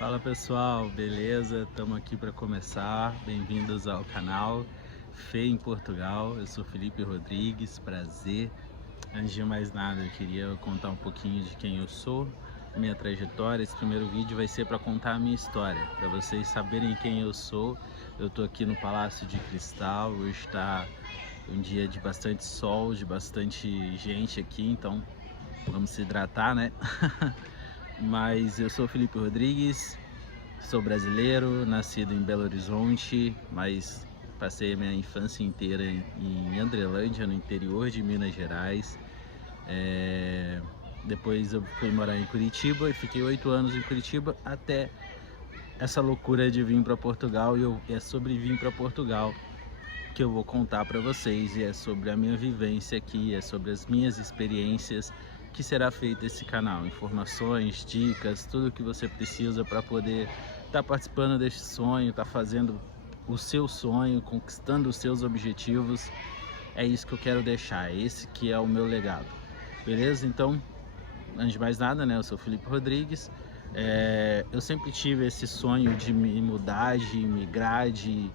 Fala pessoal, beleza? Estamos aqui para começar. Bem-vindos ao canal Fê em Portugal. Eu sou Felipe Rodrigues, prazer. Antes de mais nada, eu queria contar um pouquinho de quem eu sou, minha trajetória. Esse primeiro vídeo vai ser para contar a minha história, para vocês saberem quem eu sou. Eu estou aqui no Palácio de Cristal. Hoje está um dia de bastante sol, de bastante gente aqui, então vamos se hidratar, né? Mas eu sou Felipe Rodrigues, sou brasileiro, nascido em Belo Horizonte, mas passei a minha infância inteira em Andrelândia, no interior de Minas Gerais. Depois eu fui morar em Curitiba e fiquei 8 anos em Curitiba até essa loucura de vir para Portugal. E é sobre vir para Portugal que eu vou contar para vocês, e é sobre a minha vivência aqui, é sobre as minhas experiências que será feito esse canal, informações, dicas, tudo que você precisa para poder estar participando deste sonho, estar fazendo o seu sonho, conquistando os seus objetivos. É isso que eu quero deixar, esse que é o meu legado, beleza? Então, antes de mais nada, né, eu sou Felipe Rodrigues. Eu sempre tive esse sonho de me mudar, de migrar, de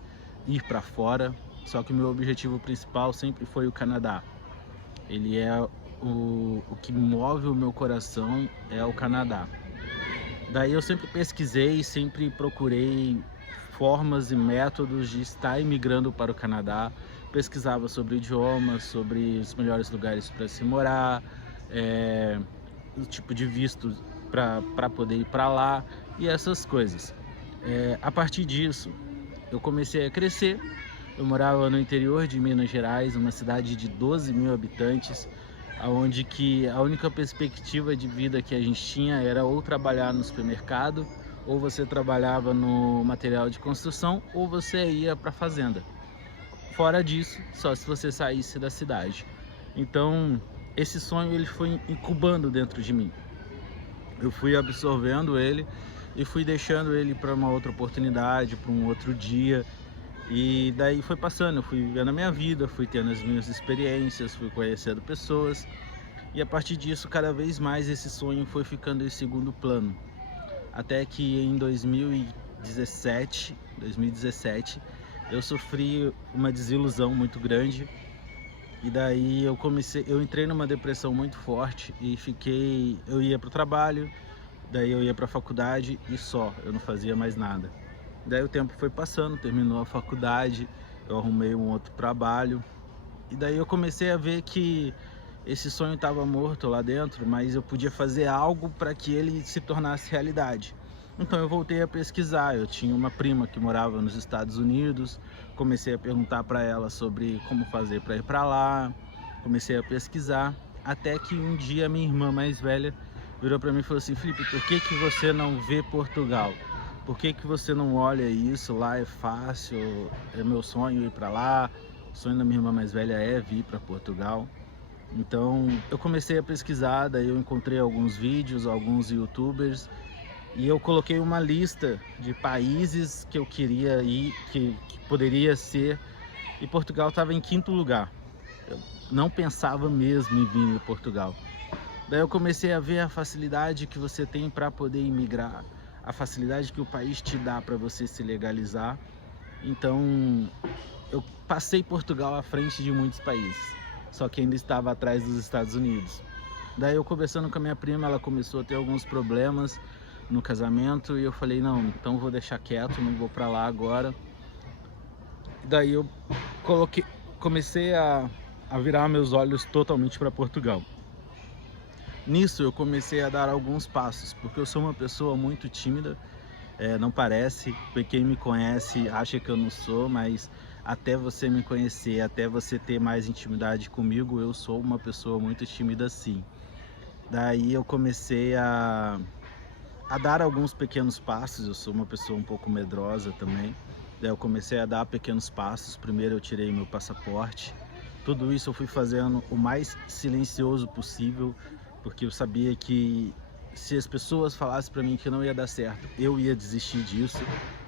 ir para fora, só que o meu objetivo principal sempre foi o Canadá. Ele é o que move o meu coração, é o Canadá. Daí eu sempre pesquisei, sempre procurei formas e métodos de estar imigrando para o Canadá. Pesquisava sobre idiomas, sobre os melhores lugares para se morar, o tipo de visto para poder ir para lá e essas coisas. A partir disso, eu comecei a crescer. Eu morava no interior de Minas Gerais, uma cidade de 12 mil habitantes, onde que a única perspectiva de vida que a gente tinha era ou trabalhar no supermercado, ou você trabalhava no material de construção, ou você ia para a fazenda. Fora disso, só se você saísse da cidade. Então, esse sonho ele foi incubando dentro de mim. Eu fui absorvendo ele e fui deixando ele para uma outra oportunidade, para um outro dia. E daí foi passando, eu fui vivendo a minha vida, fui tendo as minhas experiências, fui conhecendo pessoas. E a partir disso, cada vez mais esse sonho foi ficando em segundo plano. Até que em 2017, eu sofri uma desilusão muito grande. E daí eu entrei numa depressão muito forte e eu ia para o trabalho, daí eu ia para a faculdade e só, eu não fazia mais nada. Daí o tempo foi passando, terminou a faculdade, eu arrumei um outro trabalho, e daí eu comecei a ver que esse sonho estava morto lá dentro, mas eu podia fazer algo para que ele se tornasse realidade. Então eu voltei a pesquisar. Eu tinha uma prima que morava nos Estados Unidos, comecei a perguntar para ela sobre como fazer para ir para lá, comecei a pesquisar, até que um dia minha irmã mais velha virou para mim e falou assim: Felipe, por que que você não vê Portugal? Por que que você não olha isso? Lá é fácil, é meu sonho ir para lá, o sonho da minha irmã mais velha é vir para Portugal. Então eu comecei a pesquisar, daí eu encontrei alguns vídeos, alguns youtubers, e eu coloquei uma lista de países que eu queria ir, que poderia ser, e Portugal estava em quinto lugar. Eu não pensava mesmo em vir em Portugal. Daí eu comecei a ver a facilidade que você tem para poder imigrar, a facilidade que o país te dá para você se legalizar. Então eu passei Portugal à frente de muitos países, só que ainda estava atrás dos Estados Unidos. Daí eu conversando com a minha prima, ela começou a ter alguns problemas no casamento e eu falei, não, então vou deixar quieto, não vou para lá agora. Daí eu comecei a virar meus olhos totalmente para Portugal. Nisso eu comecei a dar alguns passos, porque eu sou uma pessoa muito tímida. Não parece, quem me conhece acha que eu não sou, mas até você me conhecer, até você ter mais intimidade comigo, eu sou uma pessoa muito tímida sim. Daí eu comecei a dar alguns pequenos passos. Eu sou uma pessoa um pouco medrosa também. Daí eu comecei a dar pequenos passos. Primeiro eu tirei meu passaporte. Tudo isso eu fui fazendo o mais silencioso possível, porque eu sabia que se as pessoas falassem para mim que não ia dar certo, eu ia desistir disso,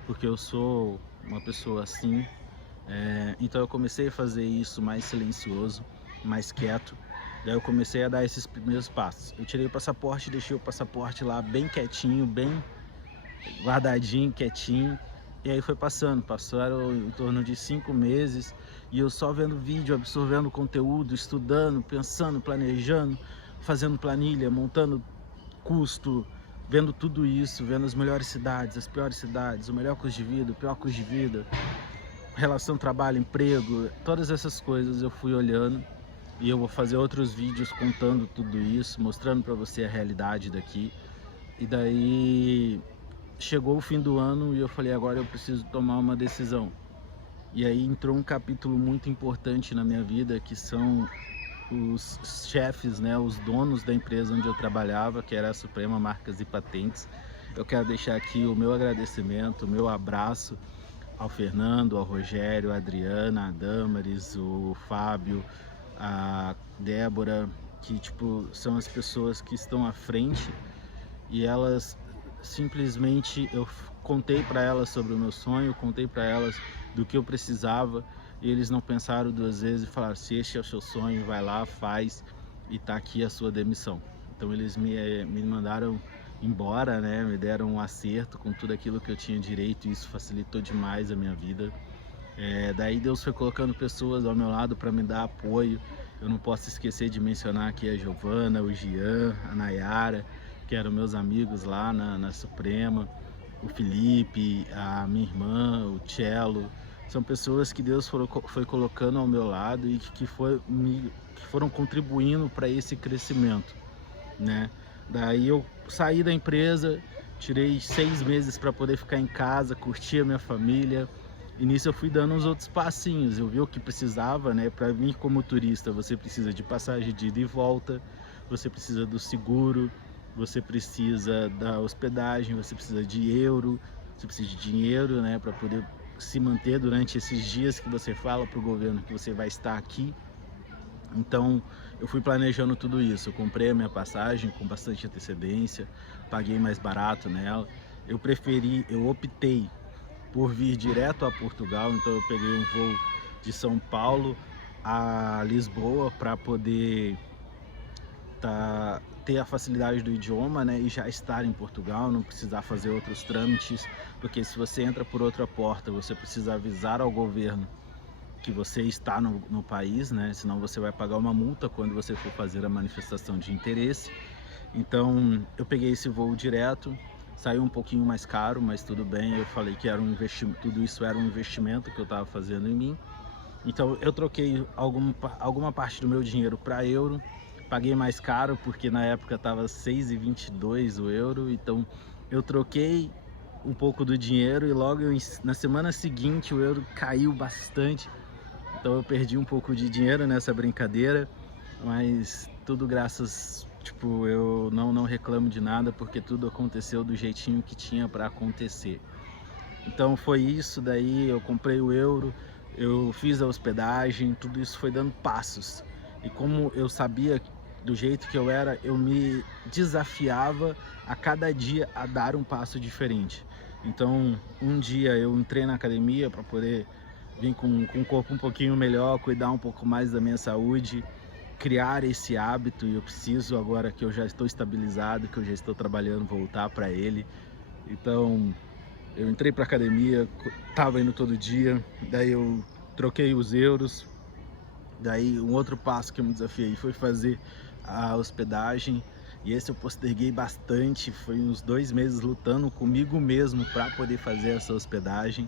porque eu sou uma pessoa assim. Então eu comecei a fazer isso mais silencioso, mais quieto. Daí eu comecei a dar esses primeiros passos. Eu tirei o passaporte, deixei o passaporte lá bem quietinho, bem guardadinho, quietinho. E aí foi passaram em torno de 5 meses, e eu só vendo vídeo, absorvendo conteúdo, estudando, pensando, planejando, fazendo planilha, montando custo, vendo tudo isso, vendo as melhores cidades, as piores cidades, o melhor custo de vida, o pior custo de vida, relação trabalho, emprego, todas essas coisas eu fui olhando. E eu vou fazer outros vídeos contando tudo isso, mostrando para você a realidade daqui. E daí chegou o fim do ano e eu falei, agora eu preciso tomar uma decisão. E aí entrou um capítulo muito importante na minha vida, que são os chefes, né, os donos da empresa onde eu trabalhava, que era a Suprema Marcas e Patentes. Eu quero deixar aqui o meu agradecimento, o meu abraço ao Fernando, ao Rogério, a Adriana, a Damaris, o Fábio, a Débora, que tipo são as pessoas que estão à frente, e elas simplesmente, eu contei para elas sobre o meu sonho, contei para elas do que eu precisava, e eles não pensaram duas vezes e falaram, se este é o seu sonho, vai lá, faz, e tá aqui a sua demissão. Então eles me mandaram embora, né? Me deram um acerto com tudo aquilo que eu tinha direito, e isso facilitou demais a minha vida. Daí Deus foi colocando pessoas ao meu lado para me dar apoio. Eu não posso esquecer de mencionar aqui a Giovana, o Gian, a Nayara, que eram meus amigos lá na Suprema, o Felipe, a minha irmã, o Cello. São pessoas que Deus foi colocando ao meu lado e que foram contribuindo para esse crescimento, né? Daí eu saí da empresa, tirei 6 meses para poder ficar em casa, curtir a minha família. E nisso eu fui dando uns outros passinhos, eu vi o que precisava, né? Para vir como turista, você precisa de passagem de ida e volta, você precisa do seguro, você precisa da hospedagem, você precisa de euro, você precisa de dinheiro, né? Para poder se manter durante esses dias que você fala para o governo que você vai estar aqui. Então eu fui planejando tudo isso, eu comprei a minha passagem com bastante antecedência, paguei mais barato nela, eu optei por vir direto a Portugal, então eu peguei um voo de São Paulo a Lisboa para poder ter a facilidade do idioma, né, e já estar em Portugal, não precisar fazer outros trâmites, porque se você entra por outra porta, você precisa avisar ao governo que você está no país, né, senão você vai pagar uma multa quando você for fazer a manifestação de interesse. Então eu peguei esse voo direto, saiu um pouquinho mais caro, mas tudo bem, eu falei que era um investimento, tudo isso era um investimento que eu estava fazendo em mim. Então eu troquei alguma parte do meu dinheiro para euro, paguei mais caro porque na época estava 6,22 o euro, então eu troquei um pouco do dinheiro e logo na semana seguinte o euro caiu bastante, então eu perdi um pouco de dinheiro nessa brincadeira, mas tudo graças, tipo, eu não reclamo de nada porque tudo aconteceu do jeitinho que tinha para acontecer. Então foi isso, daí eu comprei o euro, eu fiz a hospedagem, tudo isso foi dando passos. E como eu sabia do jeito que eu era, eu me desafiava a cada dia a dar um passo diferente. Então um dia eu entrei na academia para poder vir com um corpo um pouquinho melhor, cuidar um pouco mais da minha saúde, criar esse hábito, e eu preciso, agora que eu já estou estabilizado, que eu já estou trabalhando, voltar para ele. Então eu entrei para academia, estava indo todo dia, daí eu troquei os euros, daí um outro passo que eu me desafiei foi fazer a hospedagem, e esse eu posterguei bastante, foi uns 2 meses lutando comigo mesmo para poder fazer essa hospedagem.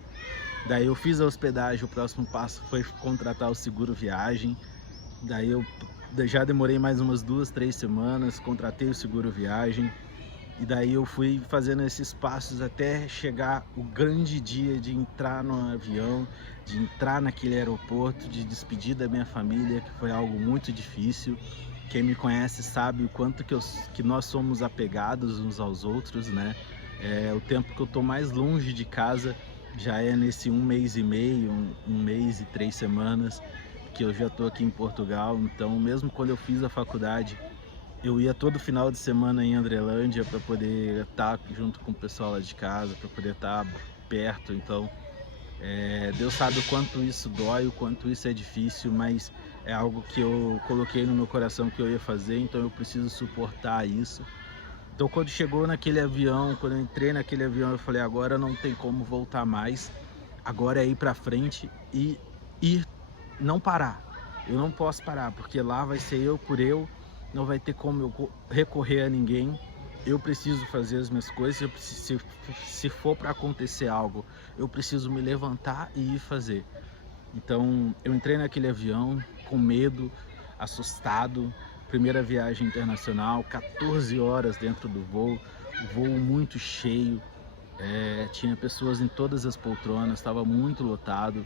Daí eu fiz a hospedagem, o próximo passo foi contratar o seguro viagem, daí eu já demorei mais umas 2, 3 semanas, contratei o seguro viagem, e daí eu fui fazendo esses passos até chegar o grande dia de entrar no avião, de entrar naquele aeroporto, de despedir da minha família, que foi algo muito difícil. Quem me conhece sabe o quanto que nós somos apegados uns aos outros, né? O tempo que eu tô mais longe de casa já é nesse 1 mês e meio, 1 mês e 3 semanas que eu já tô aqui em Portugal. Então mesmo quando eu fiz a faculdade, eu ia todo final de semana em Andrelândia para poder estar junto com o pessoal lá de casa, para poder estar perto. Então Deus sabe o quanto isso dói, o quanto isso é difícil, mas é algo que eu coloquei no meu coração que eu ia fazer, então eu preciso suportar isso. Então quando chegou naquele avião, quando eu entrei naquele avião, eu falei, agora não tem como voltar mais, agora é ir pra frente e ir, não parar. Eu não posso parar, porque lá vai ser eu por eu, não vai ter como eu recorrer a ninguém. Eu preciso fazer as minhas coisas, se for para acontecer algo, eu preciso me levantar e ir fazer. Então eu entrei naquele avião com medo, assustado, primeira viagem internacional, 14 horas dentro do voo muito cheio, tinha pessoas em todas as poltronas, estava muito lotado,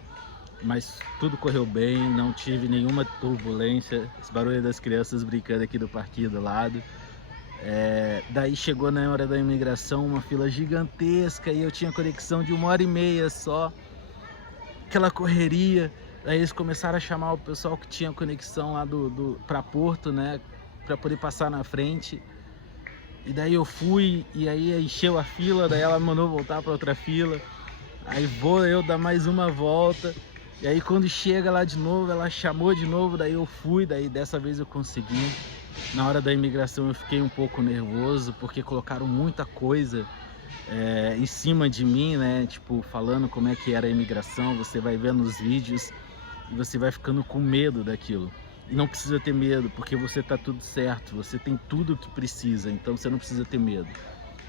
mas tudo correu bem, não tive nenhuma turbulência, esse barulho das crianças brincando aqui do parquinho do lado. Daí chegou na hora da imigração, uma fila gigantesca, e eu tinha conexão de 1h30 só, aquela correria. Aí eles começaram a chamar o pessoal que tinha conexão lá para Porto, né, para poder passar na frente. E daí eu fui, e aí encheu a fila, daí ela me mandou voltar para outra fila. Aí vou eu dar mais uma volta, e aí quando chega lá de novo, ela chamou de novo, daí eu fui, daí dessa vez eu consegui. Na hora da imigração eu fiquei um pouco nervoso, porque colocaram muita coisa em cima de mim, né, tipo, falando como é que era a imigração. Você vai vendo os vídeos e você vai ficando com medo daquilo. E não precisa ter medo, porque você tá tudo certo, você tem tudo o que precisa, então você não precisa ter medo.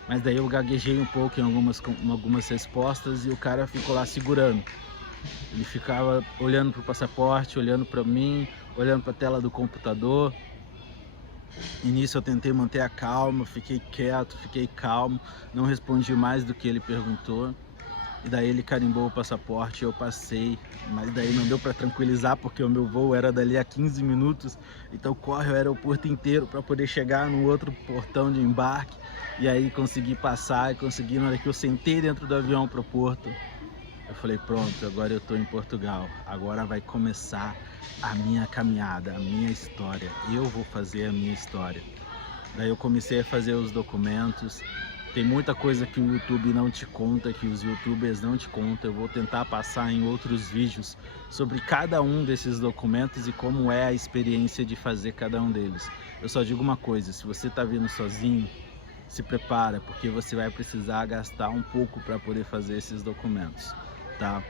Mas daí eu gaguejei um pouco em algumas respostas, e o cara ficou lá segurando. Ele ficava olhando pro passaporte, olhando para mim, olhando para a tela do computador. E nisso eu tentei manter a calma, fiquei quieto, fiquei calmo, não respondi mais do que ele perguntou. E daí ele carimbou o passaporte, eu passei, mas daí não deu para tranquilizar, porque o meu voo era dali a 15 minutos, então corre o aeroporto inteiro para poder chegar no outro portão de embarque. E aí consegui passar, e consegui, na hora que eu sentei dentro do avião pro Porto, eu falei, pronto, agora eu tô em Portugal, agora vai começar a minha caminhada, a minha história, eu vou fazer a minha história. Daí eu comecei a fazer os documentos. Tem muita coisa que o YouTube não te conta, que os YouTubers não te contam. Eu vou tentar passar em outros vídeos sobre cada um desses documentos e como é a experiência de fazer cada um deles. Eu só digo uma coisa, se você está vindo sozinho, se prepara, porque você vai precisar gastar um pouco para poder fazer esses documentos, tá?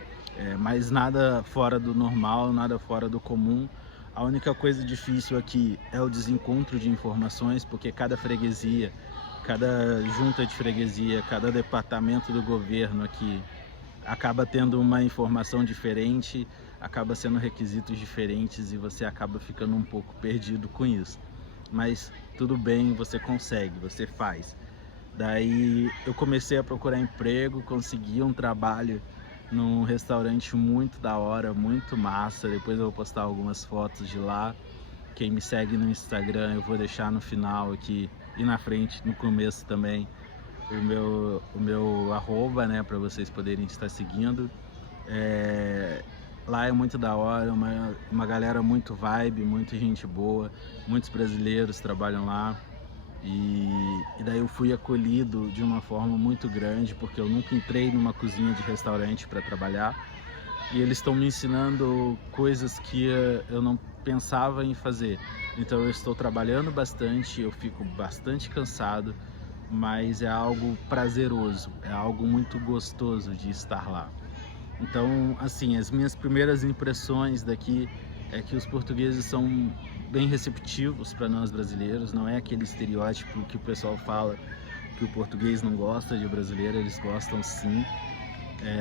Mas nada fora do normal, nada fora do comum. A única coisa difícil aqui é o desencontro de informações, porque cada freguesia, cada junta de freguesia, cada departamento do governo aqui acaba tendo uma informação diferente, acaba sendo requisitos diferentes, e você acaba ficando um pouco perdido com isso. Mas tudo bem, você consegue, você faz. Daí eu comecei a procurar emprego, consegui um trabalho num restaurante muito da hora, muito massa. Depois eu vou postar algumas fotos de lá. Quem me segue no Instagram, eu vou deixar no final aqui e na frente, no começo também, o meu arroba, né, para vocês poderem estar seguindo. Lá é muito da hora, uma galera muito vibe, muita gente boa, muitos brasileiros trabalham lá. E daí eu fui acolhido de uma forma muito grande, porque eu nunca entrei numa cozinha de restaurante para trabalhar, e eles estão me ensinando coisas que eu não pensava em fazer. Então eu estou trabalhando bastante, eu fico bastante cansado, mas é algo prazeroso, é algo muito gostoso de estar lá. Então, assim, as minhas primeiras impressões daqui é que os portugueses são bem receptivos para nós brasileiros. Não é aquele estereótipo que o pessoal fala que o português não gosta de brasileiro, eles gostam sim.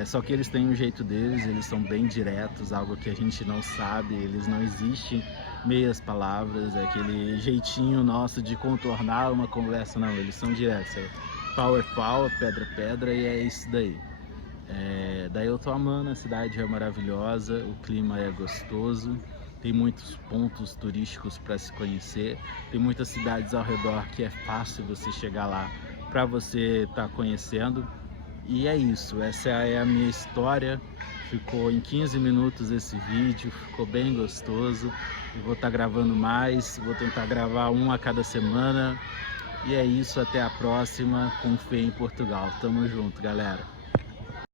Só que eles têm um jeito deles, eles são bem diretos, algo que a gente não sabe, eles não existem meias palavras, é aquele jeitinho nosso de contornar uma conversa, não, eles são diretos, pau é pau, pedra é pedra, e é isso daí. Daí eu tô amando, a cidade é maravilhosa, o clima é gostoso, tem muitos pontos turísticos para se conhecer, tem muitas cidades ao redor que é fácil você chegar lá para você estar conhecendo. E é isso, essa é a minha história. Ficou em 15 minutos esse vídeo, ficou bem gostoso. Eu vou estar gravando mais, vou tentar gravar um a cada semana. E é isso, até a próxima, com fé em Portugal. Tamo junto, galera.